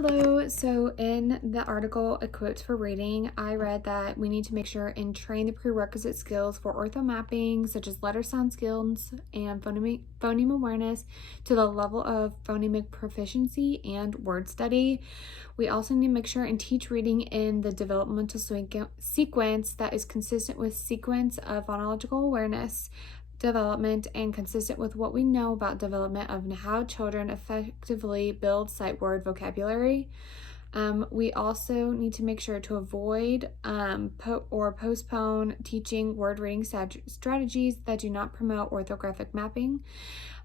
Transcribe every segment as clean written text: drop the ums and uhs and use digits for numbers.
Hello. So in the article, A Quote for Reading, I read that we need to make sure and train the prerequisite skills for orthomapping, such as letter sound skills and phoneme awareness, to the level of phonemic proficiency and word study. We also need to make sure and teach reading in the developmental sequence that is consistent with sequence of phonological awareness development and consistent with what we know about development of how children effectively build sight word vocabulary. We also need to make sure to avoid or postpone teaching word reading strategies that do not promote orthographic mapping.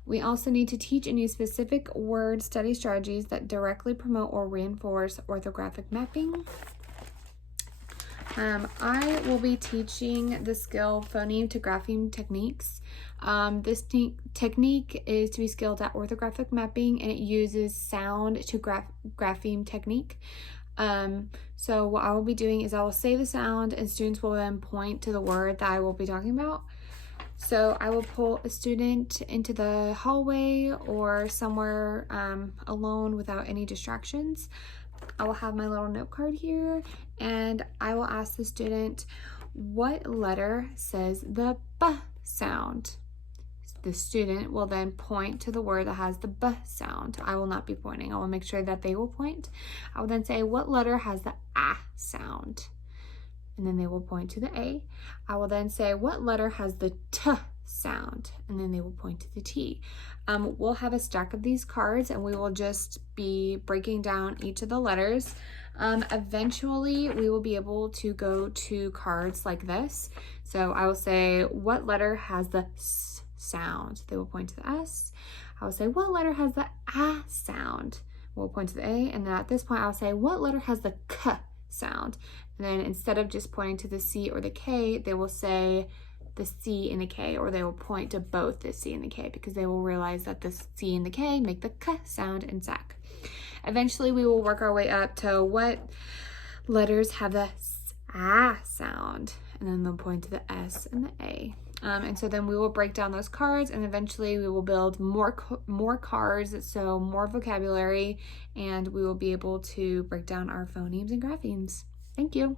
We also need to teach and use specific word study strategies that directly promote or reinforce orthographic mapping. I will be teaching the skill phoneme to grapheme techniques. This technique is to be skilled at orthographic mapping, and it uses sound to grapheme technique. So what I will be doing is I will say the sound and students will then point to the word that I will be talking about. So I will pull a student into the hallway or somewhere alone without any distractions. I will have my little note card here, and I will ask the student, what letter says the B sound? The student will then point to the word that has the B sound. I will not be pointing. I will make sure that they will point. I will then say, what letter has the A sound? And then they will point to the A. I will then say, what letter has the T sound? And then they will point to the T. We'll have a stack of these cards, and we will just be breaking down each of the letters. Eventually, we will be able to go to cards like this. So I will say, what letter has the S sound? They will point to the S. I will say, what letter has the A sound? We'll point to the A, and then at this point, I'll say, what letter has the K sound? And then instead of just pointing to the C or the K, they will say the C and the K, or they will point to both the C and the K, because they will realize that the C and the K make the K sound in SAC. Eventually, we will work our way up to what letters have the A sound, and then they'll point to the S and the A. And so then we will break down those cards, and eventually we will build more cards, so more vocabulary, and we will be able to break down our phonemes and graphemes. Thank you.